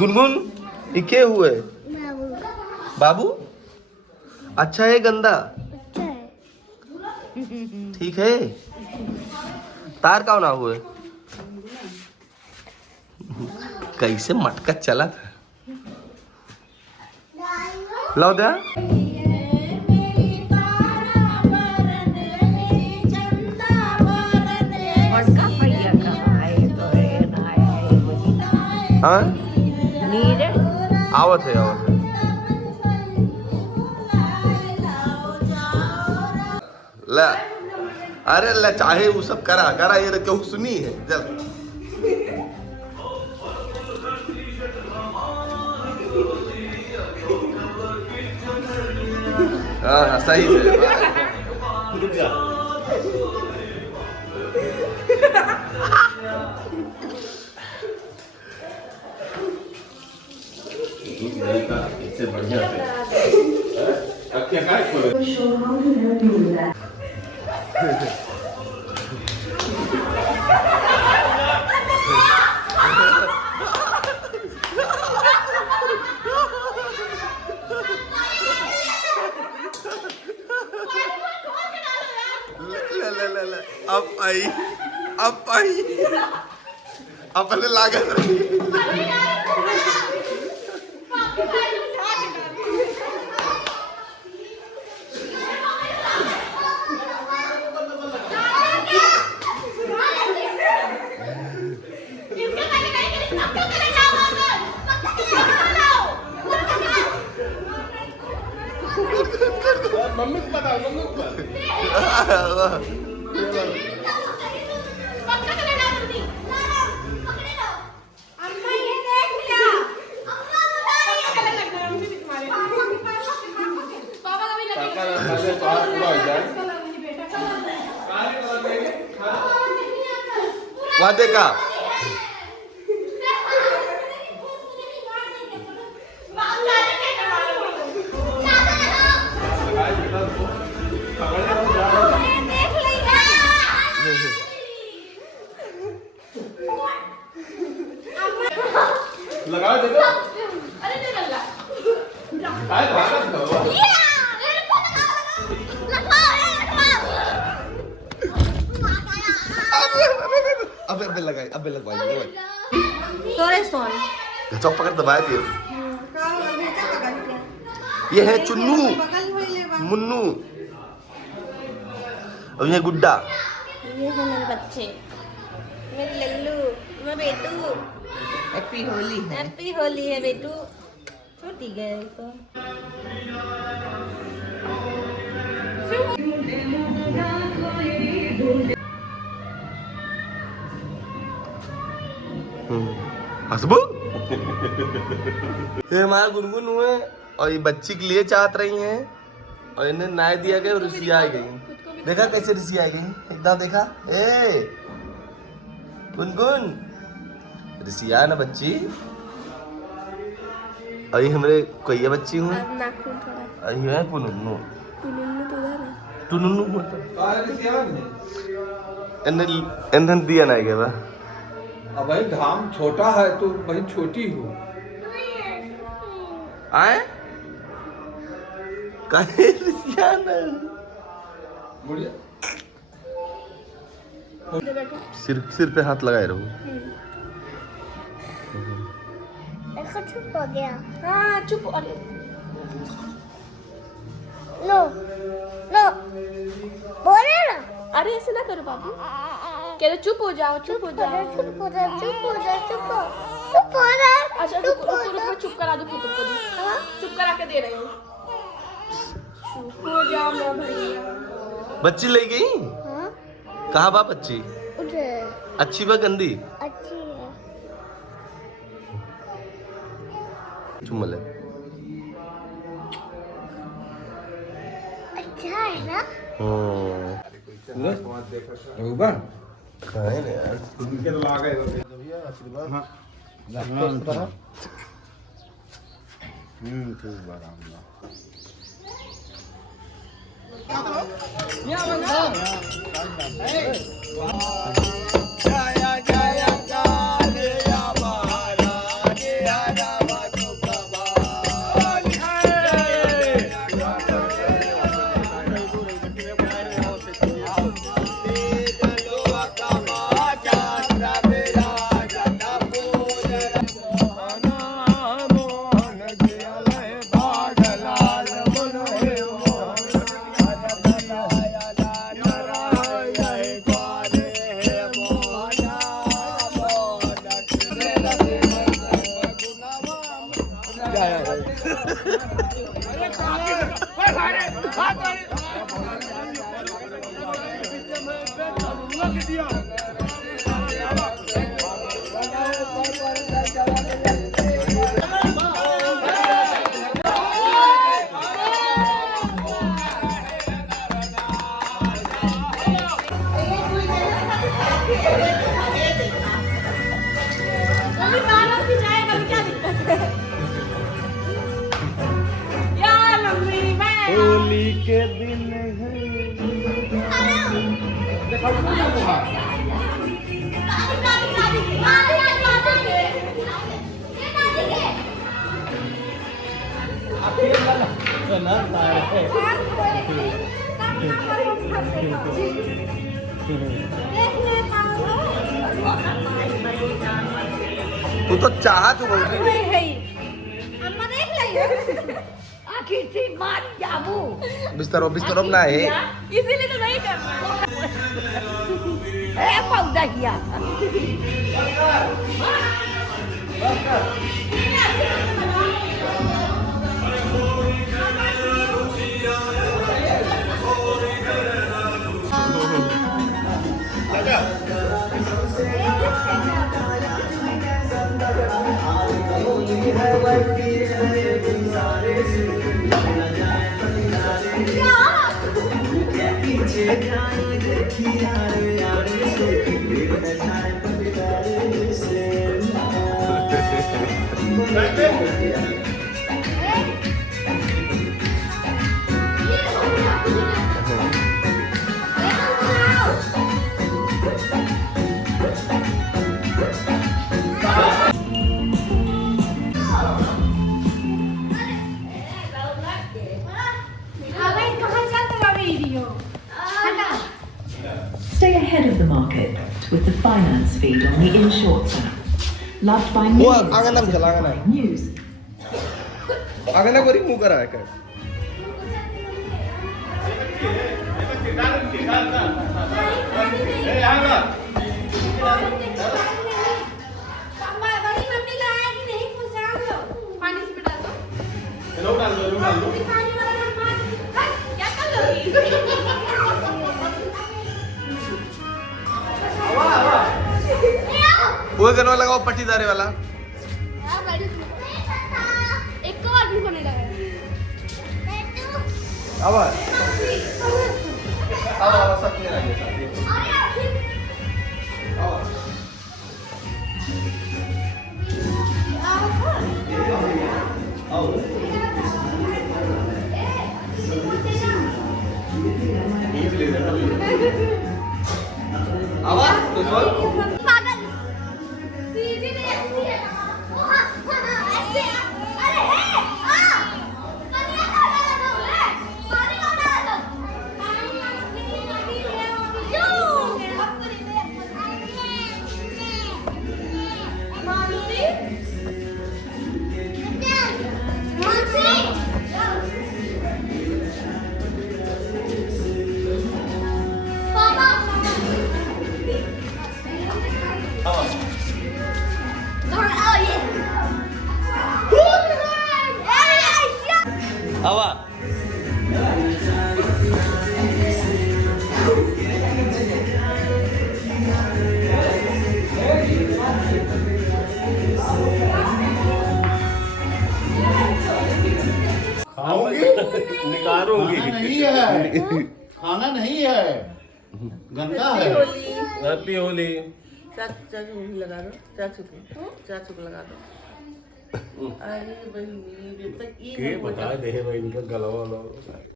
गुनगुन ये क्या हुए? बाबू अच्छा है गंदा? ठीक है। तार का ना हुए कैसे मटका चला था। लो दे हाँ आवत है आवत है। ला अरे ला चाहे वो सब करा करा ये क्यों सुनी है जल। हाँ सही है। रुक जा। इससे बढ़िया अब आई अपने लागत रही। मम्मी को बताओ मम्मी को वहाँ देखा लगाओ देखो। अरे नहीं लग रहा। अबे लगाई अबे लगवाई तोरे सोन चौक पकड़ दबाए थे। ये है चुन्नू मुन्नू और ये गुड्डा। ये है मेरे बच्चे मेरे लल्लू मेरा बेटू। हैप्पी होली है बेटू। छोटी गए तो हसबू ये हमारा गुनगुन हुए और ये बच्ची के लिए चाहत रही हैं और इन्हें न्याय दिया गया और रिसिया आई गई। देखा कैसे रिसिया आई गई एकदम देखा। ए गुनगुन रिसिया ना बच्ची और ये हमारे कोई बच्ची हूँ है पुनुन्नू टुनुन्नू इन्हें दिया ना गया। अब भाई धाम छोटा है तो भाई छोटी हो आए कहे सिर पे हाथ लगाए रहो। चुप हो गया। हाँ चुप। अरे लो लो बोले ना। अरे ऐसे ना करो बाबू कह रहे चुप हो जाओ चुप हो जाओ चुप हो जाओ चुप हो जाओ चुप हो चुप हो जाओ। अच्छा रुको चुप करा दो पुतुल को चुप करा के दे रहे हो। चुप हो जाओ मेरा भैया। बच्ची ले गई। कहाँ बा बच्ची? अच्छी बा गंदी? अच्छी है। चुम्मा ले। अच्छा है ना? खाए ना यार। उनके तो आ गए जय जय कालिया महाराज कभी बालों की जाएगा भी क्या दिक्कत है यार मम्मी मैं होली के दिन तू तो चाह तू बोल रही बिस्तर बिस्तर ना है इसीलिए तो नहीं करना Stay ahead of the market with the finance feed on the InShorts app. Loved by वो millions आगे ना of चला आगे ना news. आगे ना कोरी मुंह करा है कर बड़ी मम्मी लाएगी नहीं कुछ जान लो पानी से डाल दो पानी वाला क्या कर लोगी वो करने लगाओ पट्टीदारे वाला एक को और भी होने लगा अब सब नहीं लगे आवाज तो बोल पागल सीधी नहीं ऐसी है ऐसे अरे है पानी का डाला दो पानी का डाला दो क्यों मानसी मानसी हवा खाओगी निकालोगी नहीं है खाना नहीं है गंदा है हैप्पी होली चाचू लगा दो चाचू को लगा दो अरे भाई के बता दे भाई इनका गला वाला